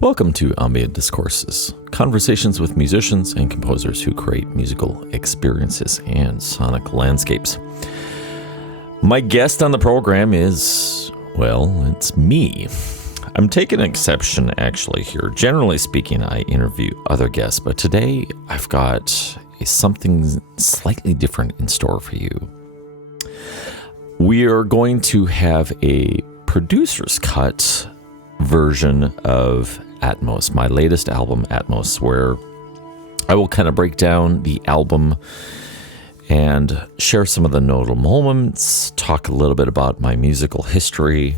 Welcome to Ambient Discourses, conversations with musicians and composers who create musical experiences and sonic landscapes. My guest on the program is, well, it's me. I'm taking exception actually here. Generally speaking, I interview other guests, but today I've got something slightly different in store for you. We are going to have a producer's cut version of ATMOS, my latest album, ATMOS, where I will kind of break down the album and share some of the notable moments, talk a little bit about my musical history,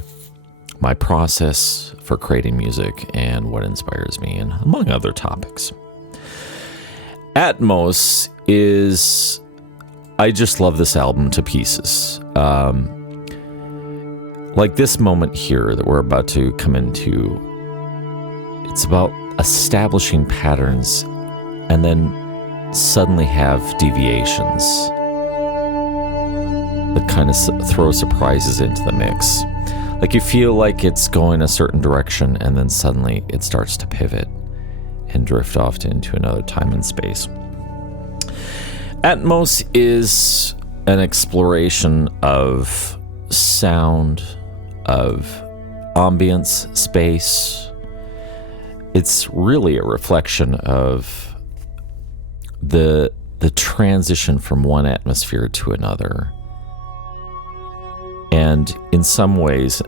my process for creating music, and what inspires me, and among other topics. ATMOS is, I just love this album to pieces. Like this moment here that we're about to come into, it's about establishing patterns and then suddenly have deviations that kind of throw surprises into the mix. Like you feel like it's going a certain direction and then suddenly it starts to pivot and drift off into another time and space. ATMOS is an exploration of sound, of ambience, space. It's really a reflection of the transition from one atmosphere to another. And in some ways,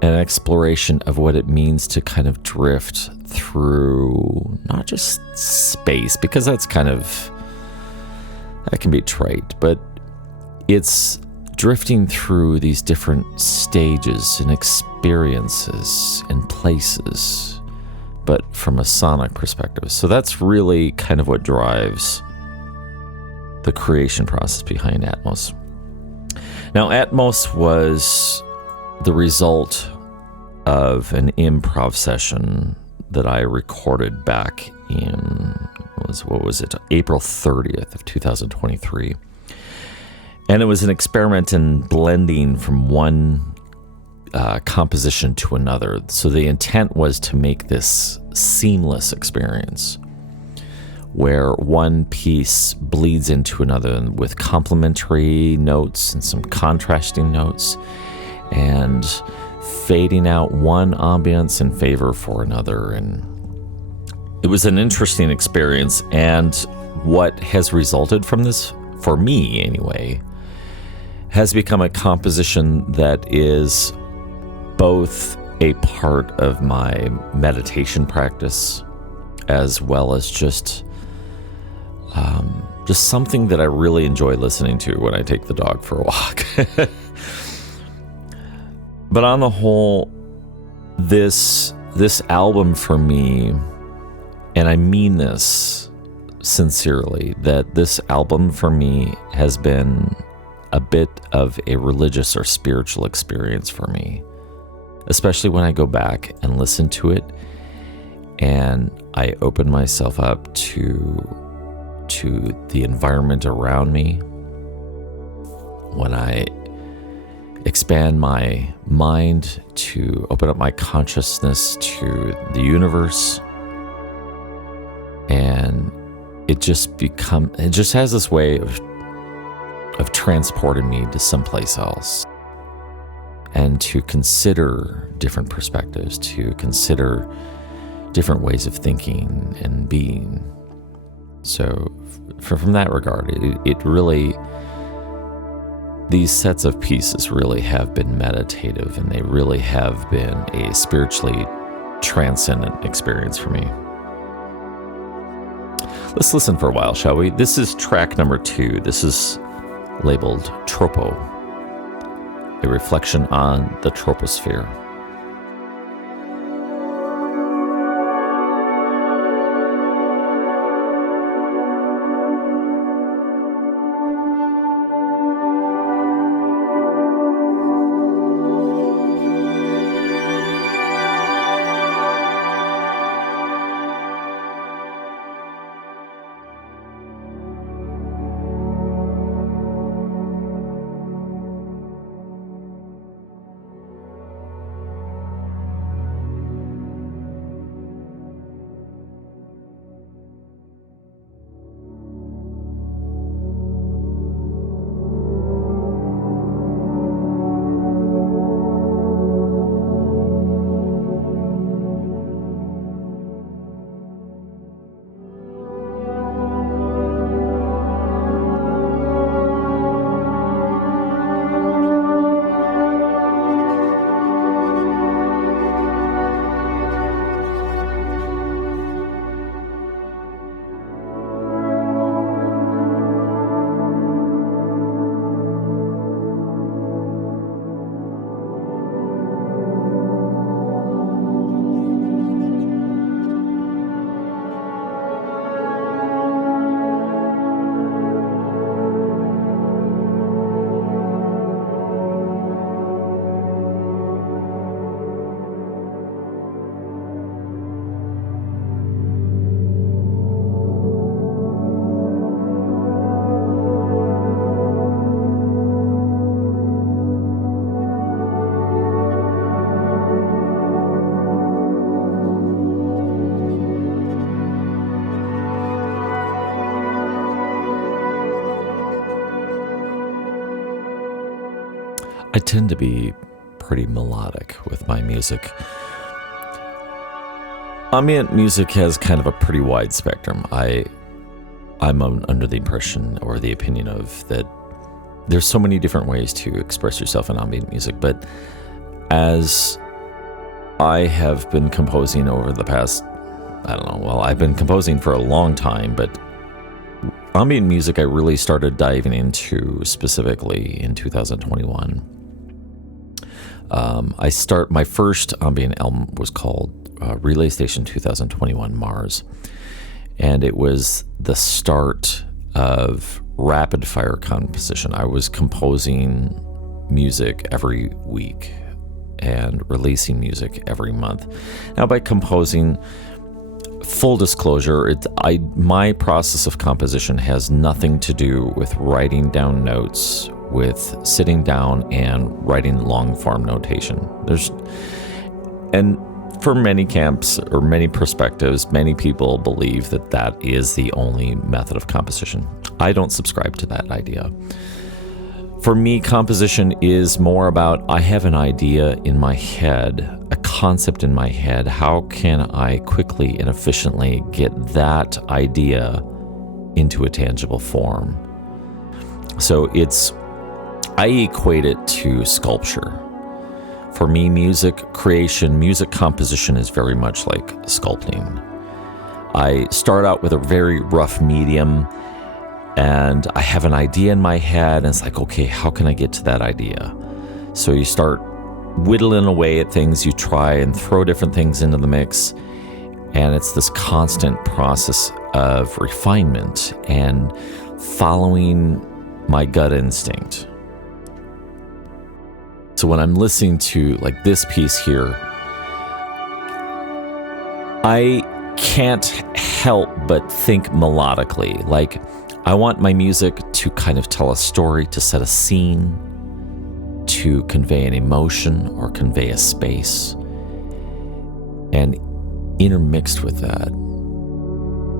an exploration of what it means to kind of drift through not just space, because that can be trite, but it's drifting through these different stages and experiences and places, but from a sonic perspective. So that's really kind of what drives the creation process behind ATMOS. Now, ATMOS was the result of an improv session that I recorded back in, April 30th of 2023. And it was an experiment in blending from one composition to another. So the intent was to make this seamless experience where one piece bleeds into another with complementary notes and some contrasting notes and fading out one ambience in favor for another. And it was an interesting experience. And what has resulted from this, for me anyway, has become a composition that is both a part of my meditation practice as well as just something that I really enjoy listening to when I take the dog for a walk. But on the whole, this album for me, and I mean this sincerely, that this album for me has been a bit of a religious or spiritual experience for me, especially when I go back and listen to it and I open myself up to the environment around me, when I expand my mind to open up my consciousness to the universe, and it just has this way of transporting me to someplace else, and to consider different perspectives, to consider different ways of thinking and being. So from that regard, it really, these sets of pieces really have been meditative, and they really have been a spiritually transcendent experience for me. Let's listen for a while, shall we? This is track number 2. This is labeled Tropo, a reflection on the troposphere. I tend to be pretty melodic with my music. Ambient music has kind of a pretty wide spectrum. I'm under the impression or the opinion of that there's so many different ways to express yourself in ambient music, but as I have been composing over the past, I've been composing for a long time, but ambient music I really started diving into specifically in 2021. My first ambient album was called Relay Station 2021 Mars, and it was the start of rapid fire composition. I was composing music every week and releasing music every month. Now, by composing, full disclosure, my process of composition has nothing to do with writing down notes, with sitting down and writing long form notation. And for many camps or many perspectives, many people believe that that is the only method of composition. I don't subscribe to that idea. For me, composition is more about, I have an idea in my head, a concept in my head. How can I quickly and efficiently get that idea into a tangible form? So I equate it to sculpture. For me, music creation, music composition is very much like sculpting. I start out with a very rough medium, and I have an idea in my head, and it's like, okay, how can I get to that idea? So you start whittling away at things, you try and throw different things into the mix, and it's this constant process of refinement and following my gut instinct. So when I'm listening to like this piece here, I can't help but think melodically. Like, I want my music to kind of tell a story, to set a scene, to convey an emotion or convey a space. And intermixed with that,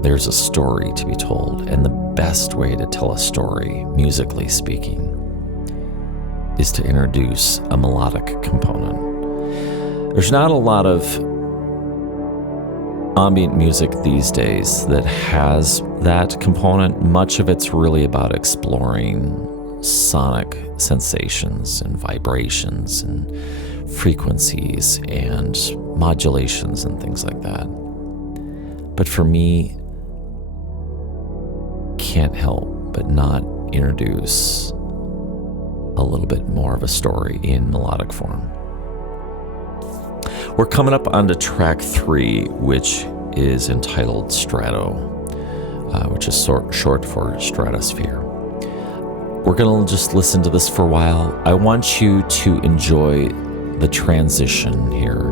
there's a story to be told. And the best way to tell a story, musically speaking, is to introduce a melodic component. There's not a lot of ambient music these days that has that component. Much of it's really about exploring sonic sensations and vibrations and frequencies and modulations and things like that. But for me, can't help but not introduce a little bit more of a story in melodic form. We're coming up onto track 3, which is entitled Strato, which is short for stratosphere. We're going to just listen to this for a while. I want you to enjoy the transition here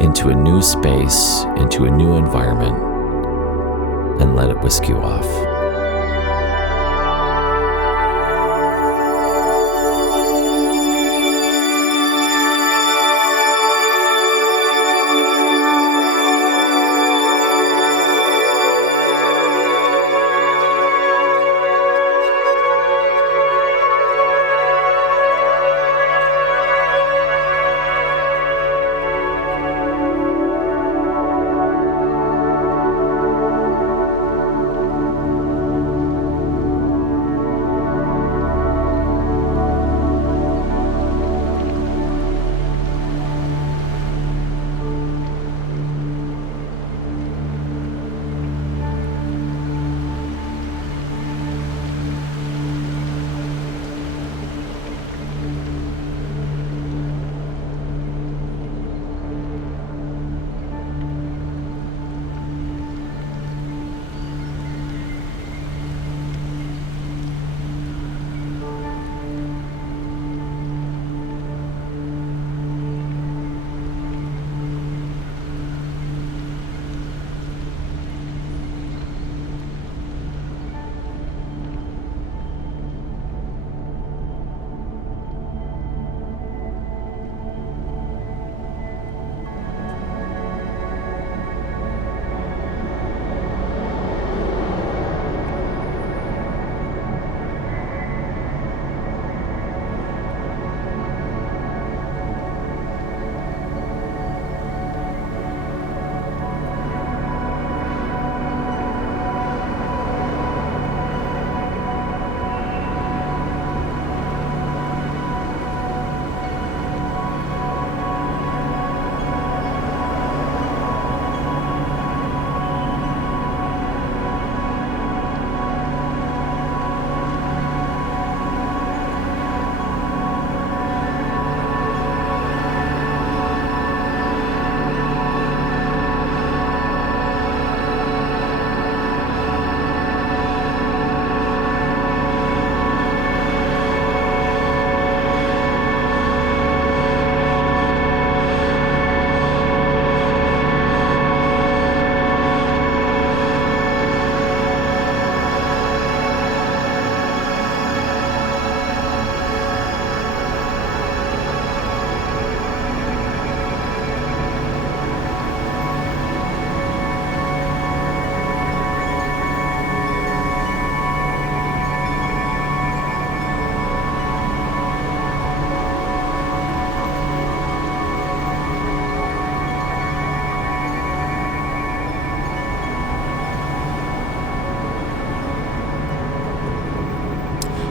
into a new space, into a new environment, and let it whisk you off.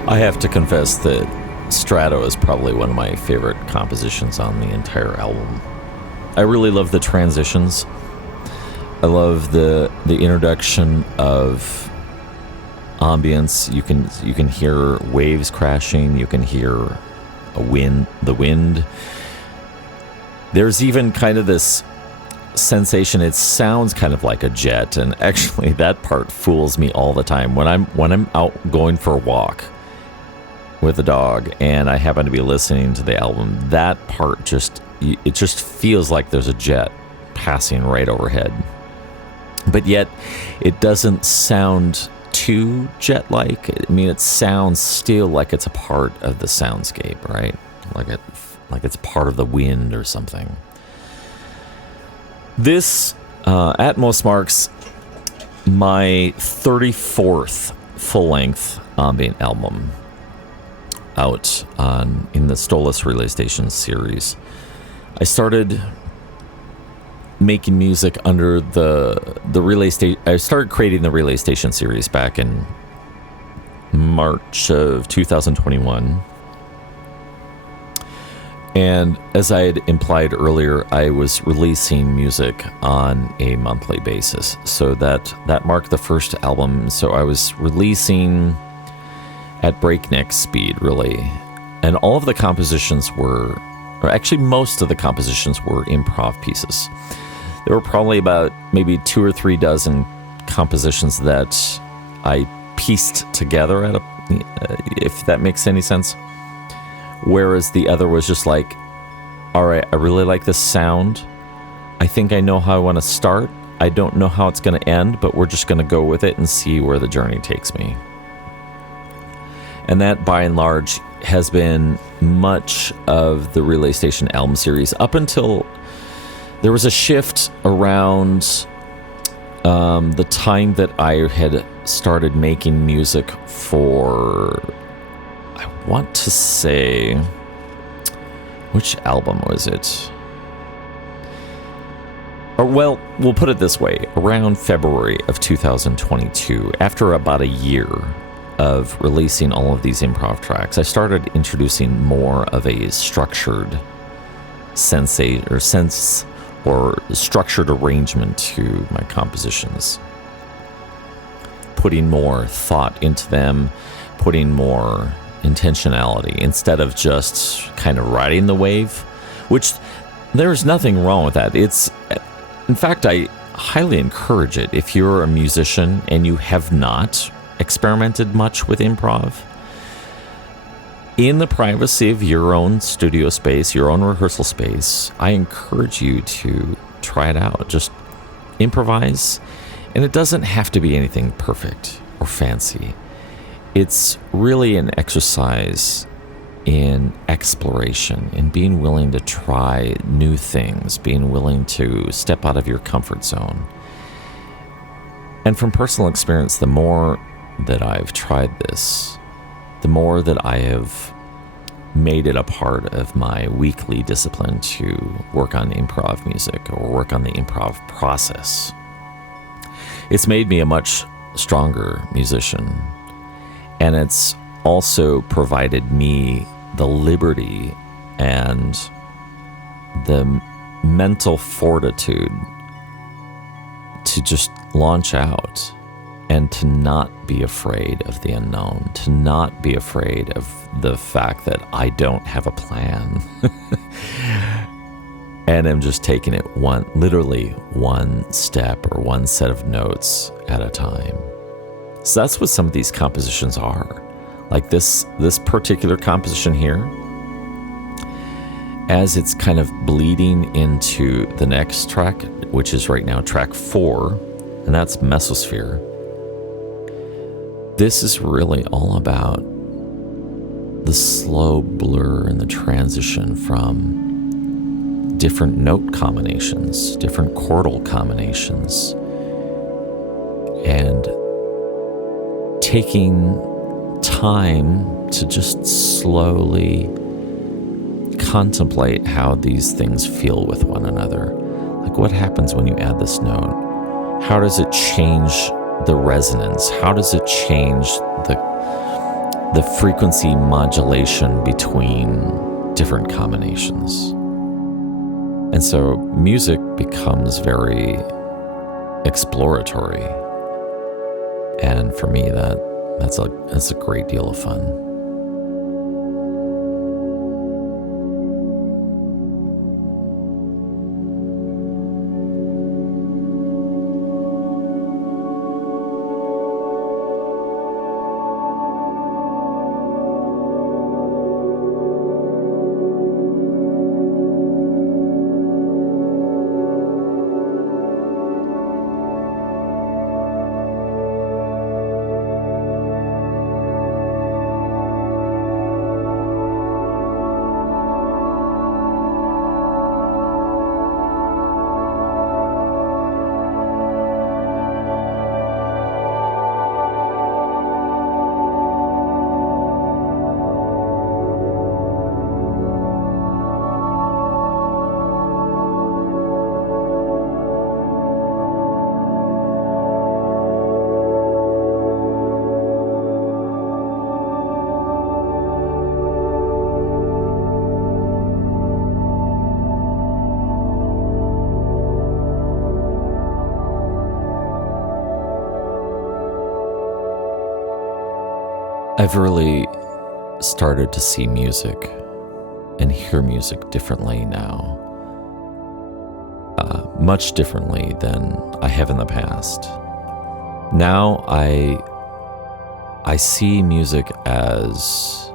I have to confess that Strato is probably one of my favorite compositions on the entire album. I really love the transitions. I love the introduction of ambience. You can hear waves crashing. You can hear the wind. There's even kind of this sensation. It sounds kind of like a jet, and actually that part fools me all the time when I'm out going for a walk with a dog and I happen to be listening to the album. That part just feels like there's a jet passing right overhead. But yet, it doesn't sound too jet-like. I mean, it sounds still like it's a part of the soundscape, right? Like it's part of the wind or something. This ATMOS marks my 34th full-length ambient album out in the STOLACE Relay Station series. I started making music under the Relay Station. I started creating the Relay Station series back in March of 2021. And as I had implied earlier, I was releasing music on a monthly basis. So that marked the first album. So I was releasing at breakneck speed, really. And all of the compositions were, or actually most of the compositions were improv pieces. There were probably about maybe 2 or 3 dozen compositions that I pieced together if that makes any sense. Whereas the other was just like, all right, I really like this sound. I think I know how I want to start. I don't know how it's going to end, but we're just going to go with it and see where the journey takes me. And that, by and large, has been much of the Relay Station album series up until there was a shift around the time that I had started making music for, I want to say, which album was it? Or, well, we'll put it this way. Around February of 2022, after about a year of releasing all of these improv tracks, I started introducing more of a structured sense or structured arrangement to my compositions. Putting more thought into them, putting more intentionality instead of just kind of riding the wave, which there's nothing wrong with that. In fact, I highly encourage it if you're a musician and you have not experimented much with improv. In the privacy of your own studio space, your own rehearsal space, I encourage you to try it out. Just improvise, and it doesn't have to be anything perfect or fancy. It's really an exercise in exploration, in being willing to try new things, being willing to step out of your comfort zone. And from personal experience, the more that I've tried this, the more that I have made it a part of my weekly discipline to work on improv music or work on the improv process. It's made me a much stronger musician, and it's also provided me the liberty and the mental fortitude to just launch out and to not be afraid of the unknown, to not be afraid of the fact that I don't have a plan. And I'm just taking it literally one step or one set of notes at a time. So that's what some of these compositions are. Like this particular composition here, as it's kind of bleeding into the next track, which is right now track 4, and that's Mesosphere. This is really all about the slow blur and the transition from different note combinations, different chordal combinations, and taking time to just slowly contemplate how these things feel with one another. Like, what happens when you add this note? How does it change the resonance? How does it change the frequency modulation between different combinations. And so music becomes very exploratory. And for me, that's a great deal of fun. I've really started to see music and hear music differently now, much differently than I have in the past. Now I see music as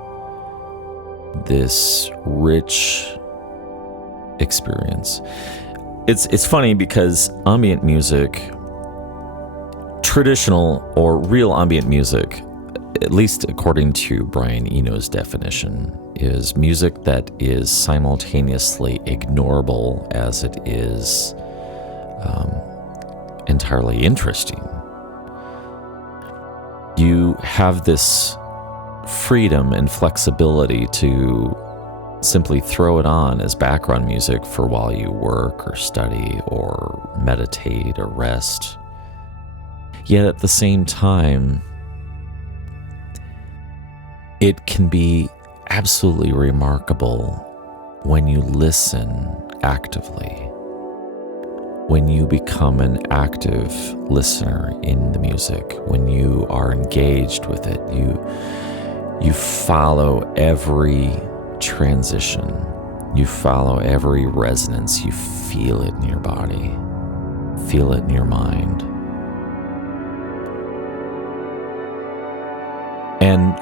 this rich experience. It's funny because ambient music, traditional or real ambient music, at least according to Brian Eno's definition, is music that is simultaneously ignorable as it is entirely interesting. You have this freedom and flexibility to simply throw it on as background music for while you work or study or meditate or rest. Yet at the same time, it can be absolutely remarkable when you listen actively, when you become an active listener in the music, when you are engaged with it, you follow every transition, you follow every resonance, you feel it in your body, feel it in your mind. And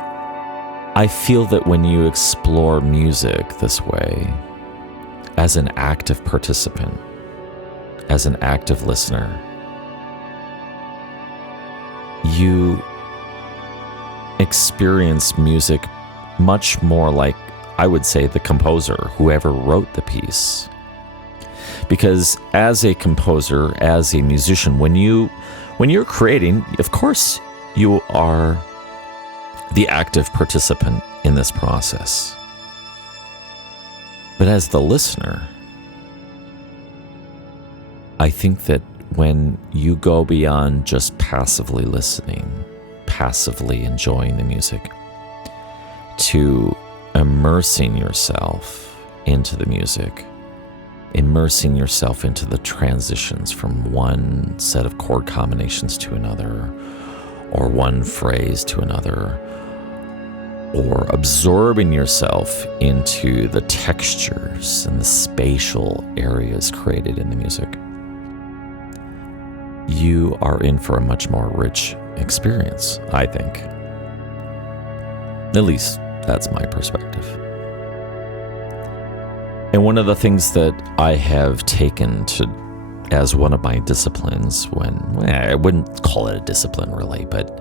I feel that when you explore music this way, as an active participant, as an active listener, you experience music much more like, I would say, the composer, whoever wrote the piece. Because as a composer, as a musician, when you're creating, of course, you are the active participant in this process. But as the listener, I think that when you go beyond just passively listening, passively enjoying the music, to immersing yourself into the music, immersing yourself into the transitions from one set of chord combinations to another, or one phrase to another, or absorbing yourself into the textures and the spatial areas created in the music, you are in for a much more rich experience, I think. At least that's my perspective. And one of the things that I have taken to as one of my disciplines, I wouldn't call it a discipline really, but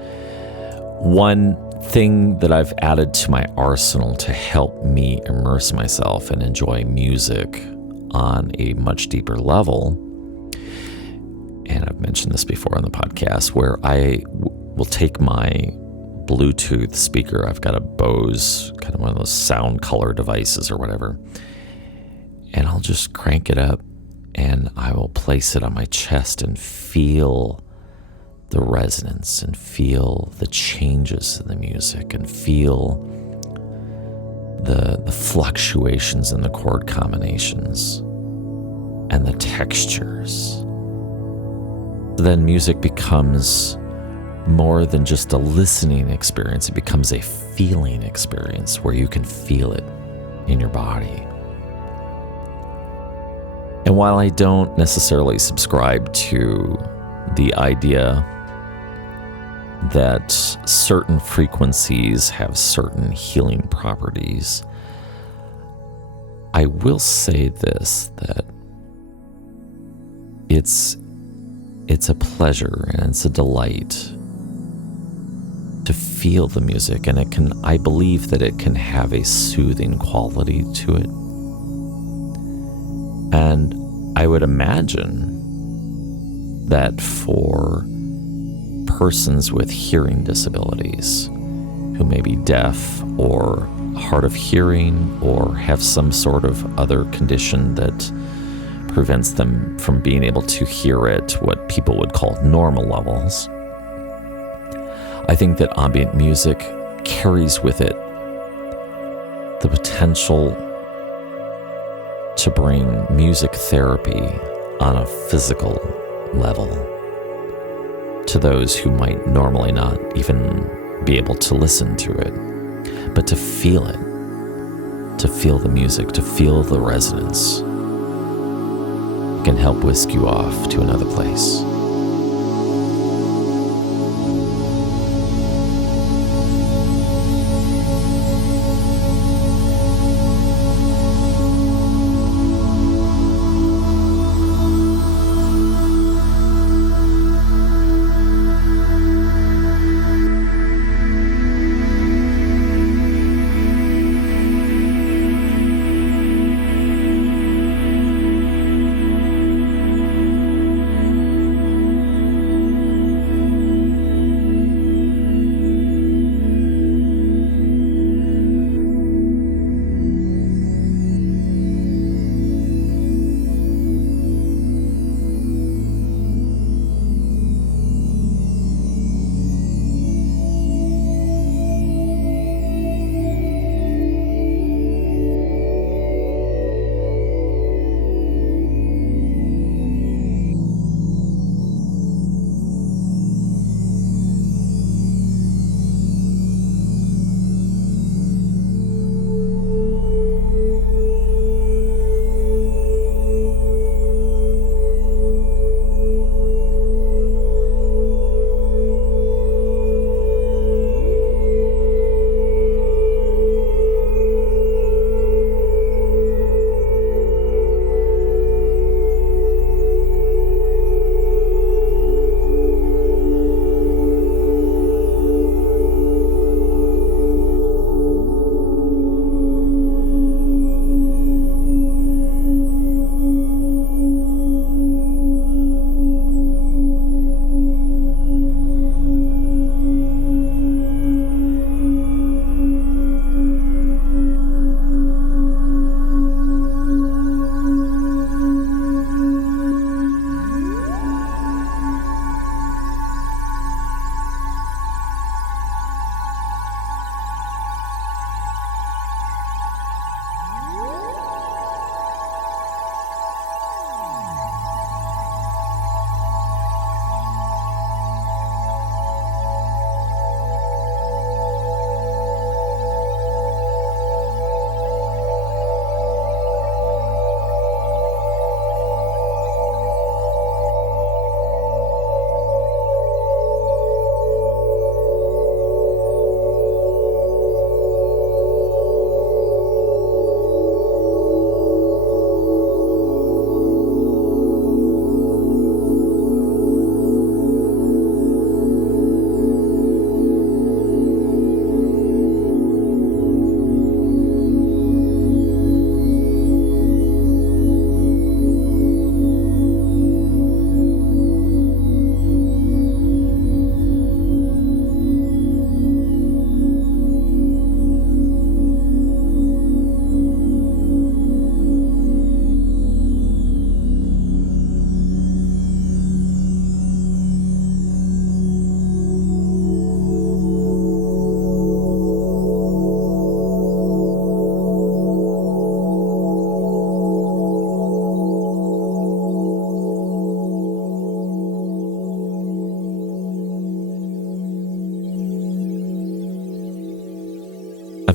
one thing that I've added to my arsenal to help me immerse myself and enjoy music on a much deeper level, and I've mentioned this before on the podcast, where I will take my Bluetooth speaker, I've got a Bose, kind of one of those sound color devices or whatever, and I'll just crank it up and I will place it on my chest and feel the resonance and feel the changes in the music and feel the fluctuations in the chord combinations and the textures. Then music becomes more than just a listening experience. It becomes a feeling experience where you can feel it in your body. And while I don't necessarily subscribe to the idea that certain frequencies have certain healing properties, I will say this, that it's a pleasure and it's a delight to feel the music, and I believe that it can have a soothing quality to it. And I would imagine that for persons with hearing disabilities who may be deaf or hard of hearing or have some sort of other condition that prevents them from being able to hear at what people would call normal levels, I think that ambient music carries with it the potential to bring music therapy on a physical level to those who might normally not even be able to listen to it, but to feel it, to feel the music, to feel the resonance, can help whisk you off to another place.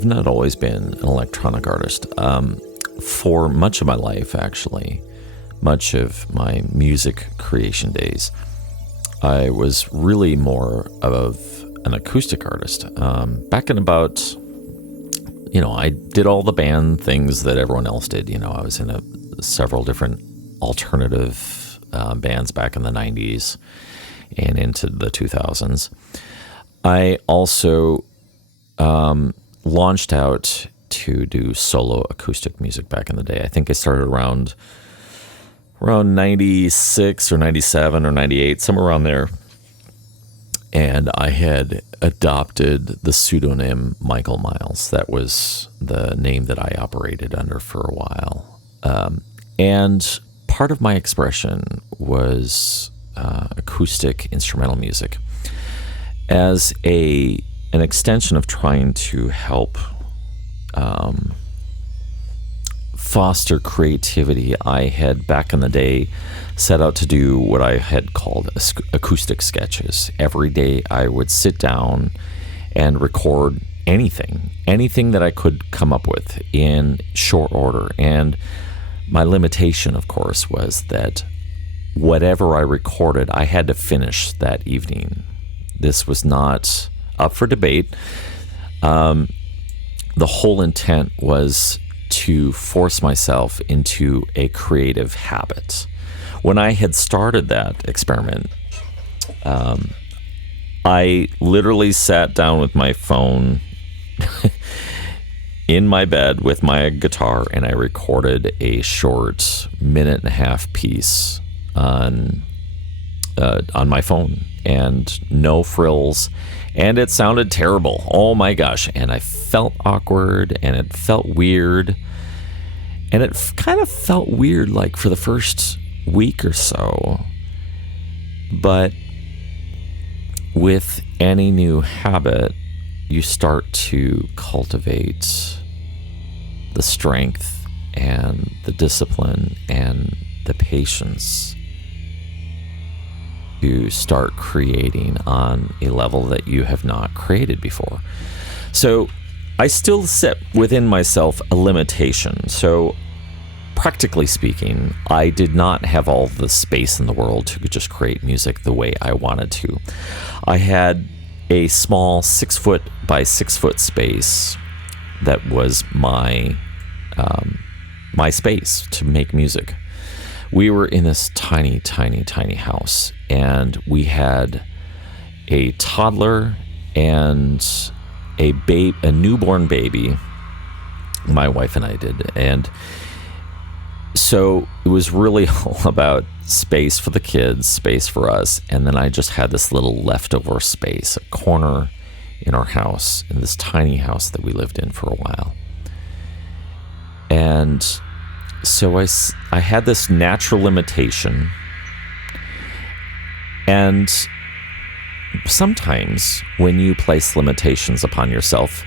I've not always been an electronic artist. For much of my life, actually, much of my music creation days, I was really more of an acoustic artist. Back in about, I did all the band things that everyone else did. I was in several different alternative bands back in the 90s and into the 2000s. I also launched out to do solo acoustic music back in the day. I think I started around 96 or 97 or 98, somewhere around there. And I had adopted the pseudonym Michael Miles. That was the name that I operated under for a while. And part of my expression was acoustic instrumental music as an extension of trying to help foster creativity. I had, back in the day, set out to do what I had called acoustic sketches. Every day I would sit down and record anything that I could come up with in short order. And my limitation, of course, was that whatever I recorded, I had to finish that evening. This was not up for debate. The whole intent was to force myself into a creative habit. When I had started that experiment, I literally sat down with my phone in my bed with my guitar, and I recorded a short 1.5-minute piece on my phone, and no frills, and it sounded terrible. Oh my gosh. And I felt awkward, and it felt weird, and it kind of felt weird like for the first week or so. But with any new habit, you start to cultivate the strength and the discipline and the patience to start creating on a level that you have not created before. So I still set within myself a limitation. So practically speaking, I did not have all the space in the world to just create music the way I wanted to. I had a small 6-foot by 6-foot space that was my space to make music. We were in this tiny, tiny, tiny house, and we had a toddler and a newborn baby. My wife and I did, and so it was really all about space for the kids, space for us, and then I just had this little leftover space, a corner in our house, in this tiny house that we lived in for a while. And so I had this natural limitation, and sometimes when you place limitations upon yourself,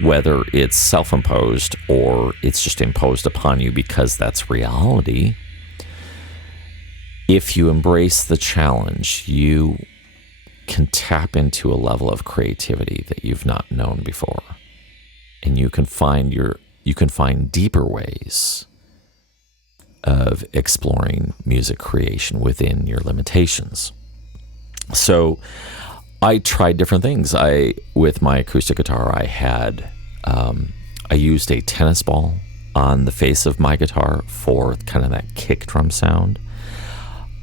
whether it's self-imposed or it's just imposed upon you because that's reality, if you embrace the challenge, you can tap into a level of creativity that you've not known before. And you can find deeper ways of exploring music creation within your limitations. So I tried different things. With my acoustic guitar, I used a tennis ball on the face of my guitar for kind of that kick drum sound.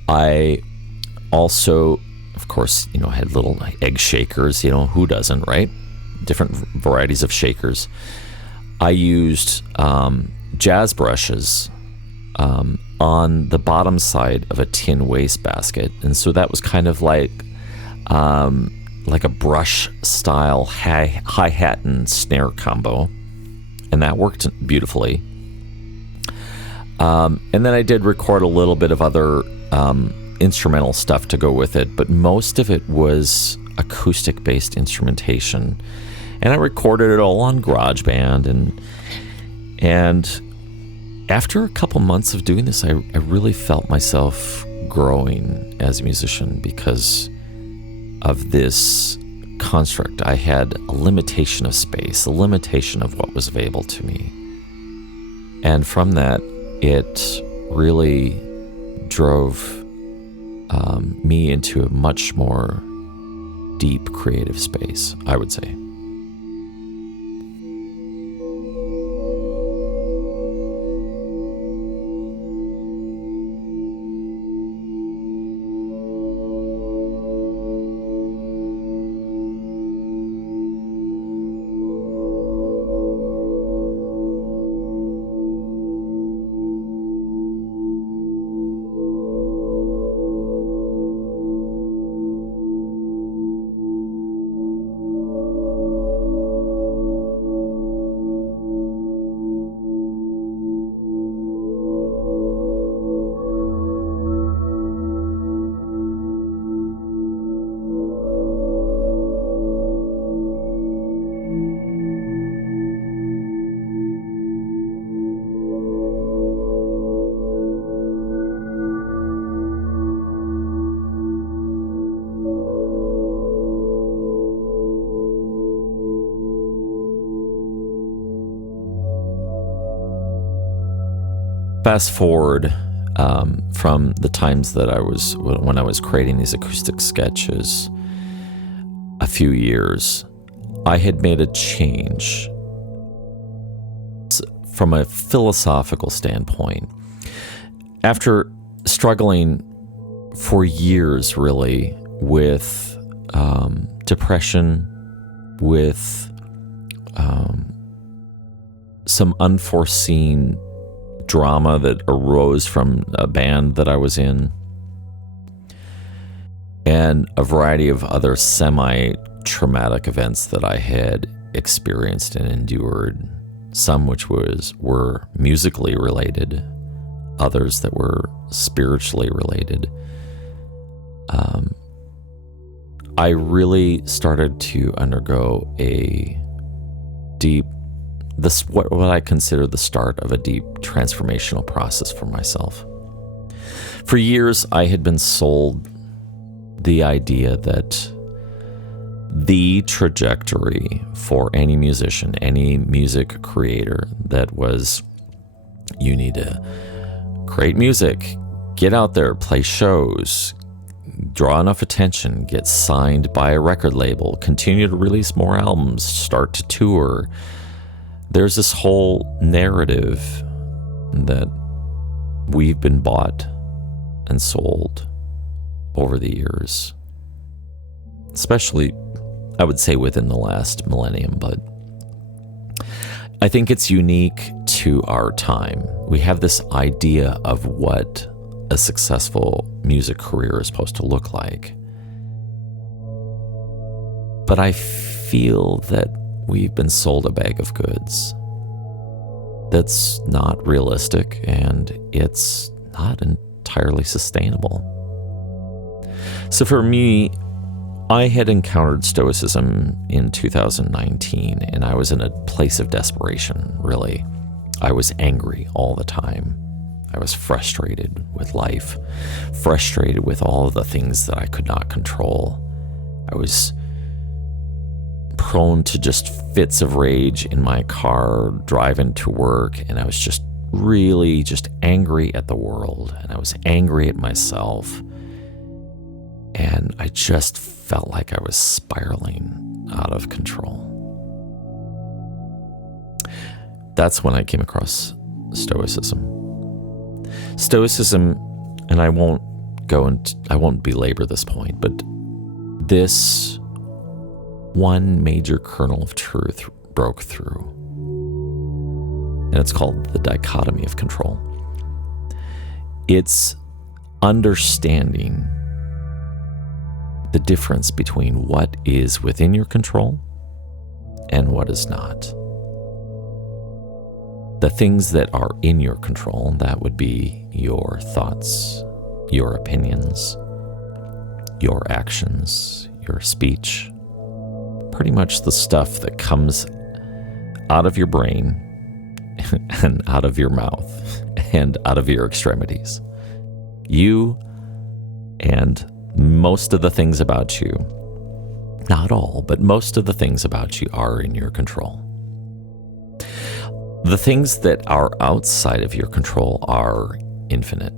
I also, of course, had little egg shakers. Who doesn't, right? Different varieties of shakers. I used jazz brushes on the bottom side of a tin wastebasket, and so that was kind of like a brush style hi-hat and snare combo, and that worked beautifully. And then I did record a little bit of other instrumental stuff to go with it, but most of it was acoustic based instrumentation, and I recorded it all on GarageBand. And after a couple months of doing this, I really felt myself growing as a musician because of this construct. I had a limitation of space, a limitation of what was available to me. And from that, it really drove me into a much more deep creative space, I would say. Fast forward from the times that when I was creating these acoustic sketches, a few years, I had made a change from a philosophical standpoint. After struggling for years, really, with depression, with some unforeseen drama that arose from a band that I was in, and a variety of other semi-traumatic events that I had experienced and endured, some which were musically related, others that were spiritually related. I really started to undergo a deep, what I consider the start of a deep transformational process for myself. For years, I had been sold the idea that the trajectory for any musician, any music creator, that was, you need to create music, get out there, play shows, draw enough attention, get signed by a record label, continue to release more albums, start to tour. There's this whole narrative that we've been bought and sold over the years, especially, I would say, within the last millennium, but I think it's unique to our time. We have this idea of what a successful music career is supposed to look like. But I feel that we've been sold a bag of goods that's not realistic, and it's not entirely sustainable. So for me, I had encountered Stoicism in 2019, and I was in a place of desperation, really. I was angry all the time. I was frustrated with life, frustrated with all of the things that I could not control. I was prone to just fits of rage in my car driving to work, and I was just really just angry at the world, and I was angry at myself, and I just felt like I was spiraling out of control. That's when I came across Stoicism. Stoicism, and I won't belabor this point, but this one major kernel of truth broke through, and it's called the dichotomy of control. It's understanding the difference between what is within your control and what is not. The things that are in your control, that would be your thoughts, your opinions, your actions, your speech, pretty much the stuff that comes out of your brain and out of your mouth and out of your extremities. You and most of the things about you Not all, but most of the things about you are in your control. The things that are outside of your control are infinite.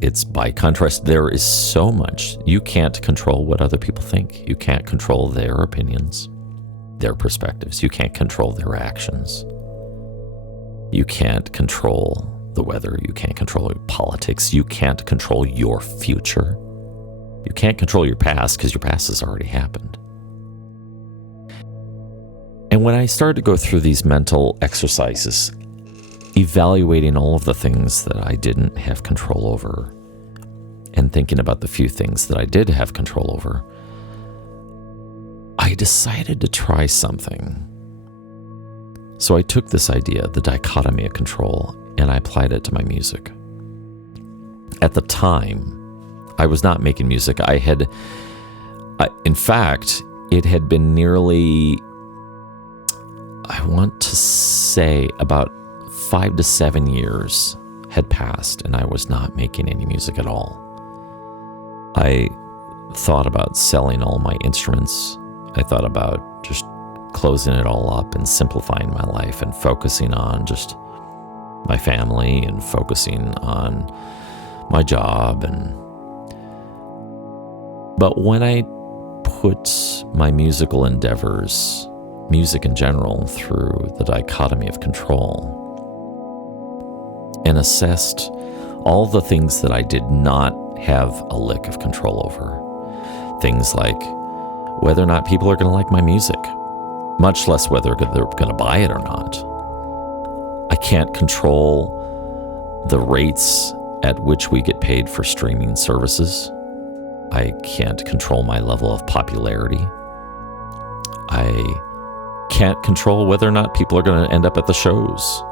It's by contrast, there is so much. You can't control what other people think. You can't control their opinions, their perspectives. You can't control their actions. You can't control the weather. You can't control politics. You can't control your future. You can't control your past because your past has already happened. And when I started to go through these mental exercises, evaluating all of the things that I didn't have control over and thinking about the few things that I did have control over, I decided to try something. So I took this idea, the dichotomy of control, and I applied it to my music. At the time, I was not making music. In fact, it had been nearly, I want to say about 5 to 7 years had passed and I was not making any music at all. I thought about selling all my instruments. I thought about just closing it all up and simplifying my life and focusing on just my family and focusing on my job. But when I put my musical endeavors, music in general, through the dichotomy of control and assessed all the things that I did not have a lick of control over, things like whether or not people are going to like my music, much less whether they're going to buy it or not. I can't control the rates at which we get paid for streaming services. I can't control my level of popularity. I can't control whether or not people are going to end up at the shows.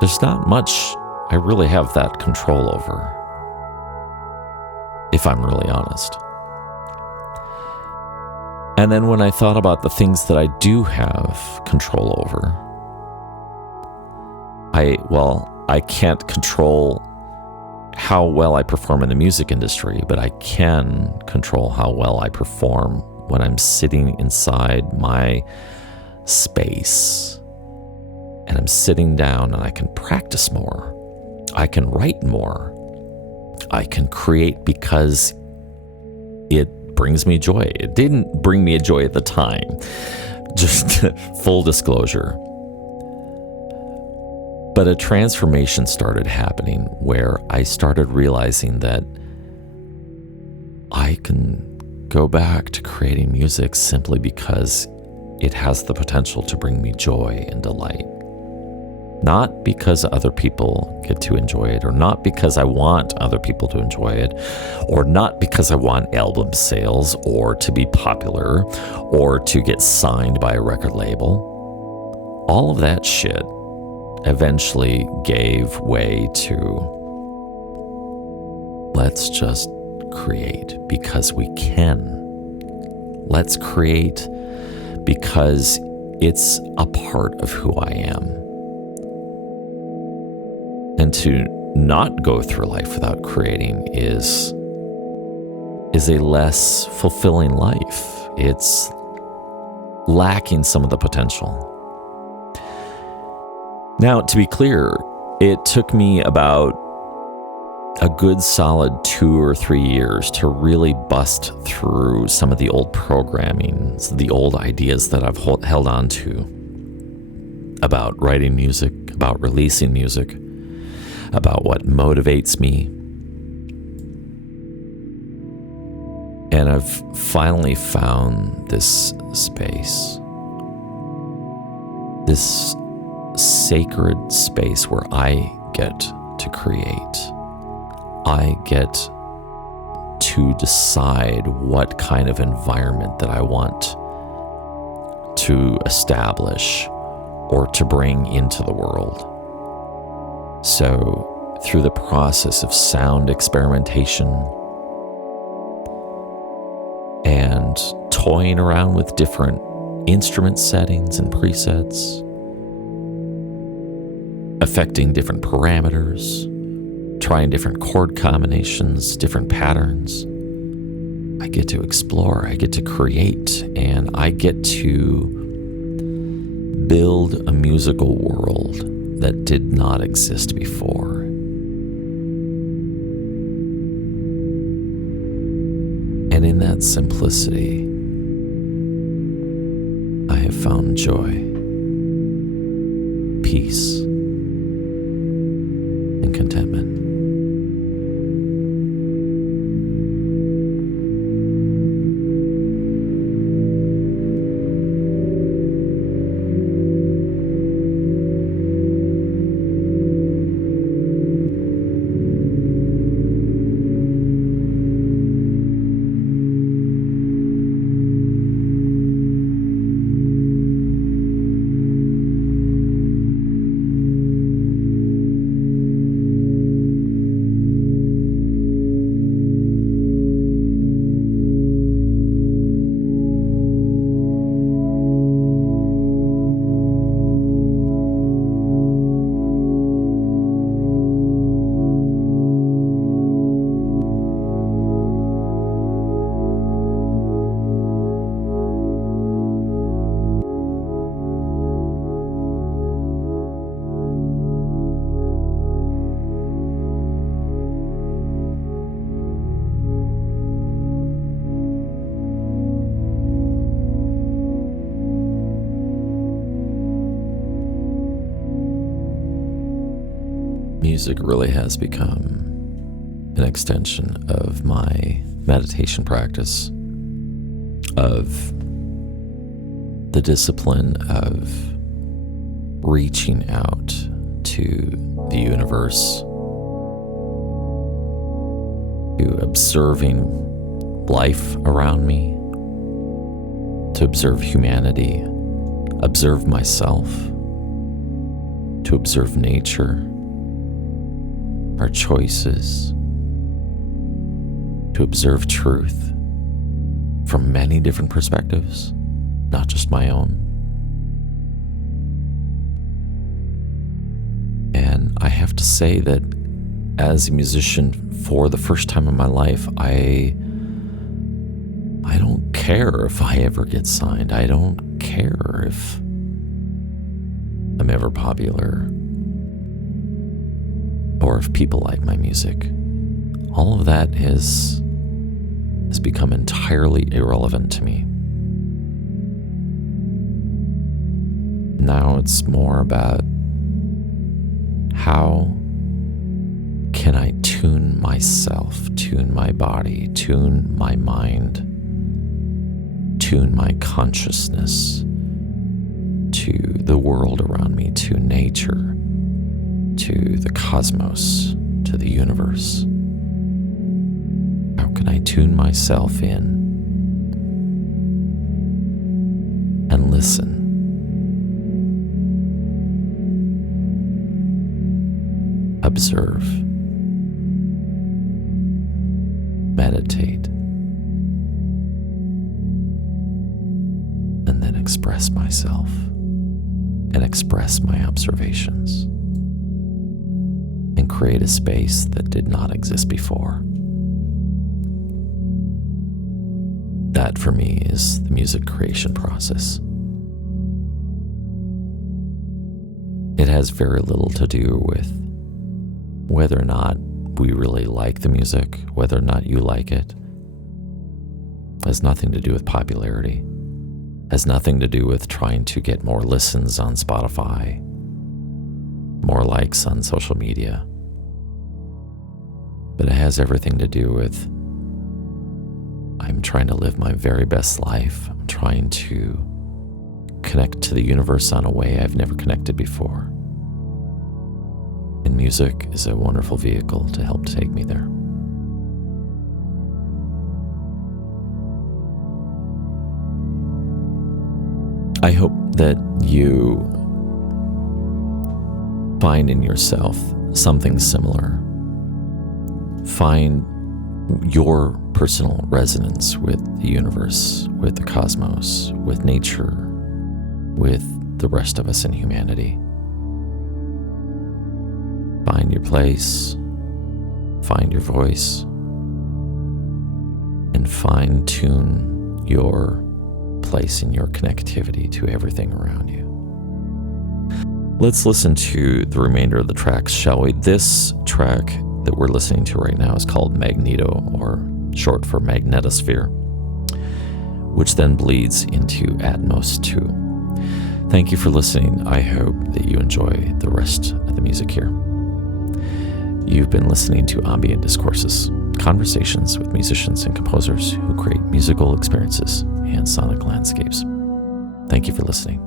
There's not much I really have that control over, if I'm really honest. And then when I thought about the things that I do have control over, I can't control how well I perform in the music industry, but I can control how well I perform when I'm sitting inside my space and I'm sitting down and I can practice more. I can write more. I can create because it brings me joy. It didn't bring me joy at the time, just full disclosure. But a transformation started happening where I started realizing that I can go back to creating music simply because it has the potential to bring me joy and delight. Not because other people get to enjoy it, or not because I want other people to enjoy it, or not because I want album sales, or to be popular, or to get signed by a record label. All of that shit eventually gave way to, let's just create because we can. Let's create because it's a part of who I am. And to not go through life without creating is a less fulfilling life. It's lacking some of the potential. Now, to be clear, it took me about a good solid 2 or 3 years to really bust through some of the old programming, the old ideas that I've held on to about writing music, about releasing music, about what motivates me. And I've finally found this space, this sacred space where I get to create. I get to decide what kind of environment that I want to establish or to bring into the world. So, through the process of sound experimentation and toying around with different instrument settings and presets, affecting different parameters, trying different chord combinations, different patterns, I get to explore, I get to create, and I get to build a musical world that did not exist before. And in that simplicity, I have found joy, peace, and contentment. Music really has become an extension of my meditation practice, of the discipline of reaching out to the universe, to observing life around me, to observe humanity, observe myself, to observe nature, our choices, to observe truth from many different perspectives, not just my own. And I have to say that as a musician, for the first time in my life, I don't care if I ever get signed. I don't care if I'm ever popular, or if people like my music. All of that has become entirely irrelevant to me. Now it's more about how can I tune myself, tune my body, tune my mind, tune my consciousness to the world around me, to nature, to the cosmos, to the universe. How can I tune myself in and listen? Observe, meditate, and then express myself and express my observations, and create a space that did not exist before. That, for me, is the music creation process. It has very little to do with whether or not we really like the music, whether or not you like it. It has nothing to do with popularity. It has nothing to do with trying to get more listens on Spotify, more likes on social media. But it has everything to do with I'm trying to live my very best life. I'm trying to connect to the universe on a way I've never connected before. And music is a wonderful vehicle to help take me there. I hope that you find in yourself something similar. Find your personal resonance with the universe, with the cosmos, with nature, with the rest of us in humanity. Find your place, find your voice, and fine-tune your place in your connectivity to everything around you. Let's listen to the remainder of the tracks, shall we? This track that we're listening to right now is called Magneto, or short for Magnetosphere, which then bleeds into ATMOS 2. Thank you for listening. I hope that you enjoy the rest of the music here. You've been listening to Ambient Discourses, conversations with musicians and composers who create musical experiences and sonic landscapes. Thank you for listening.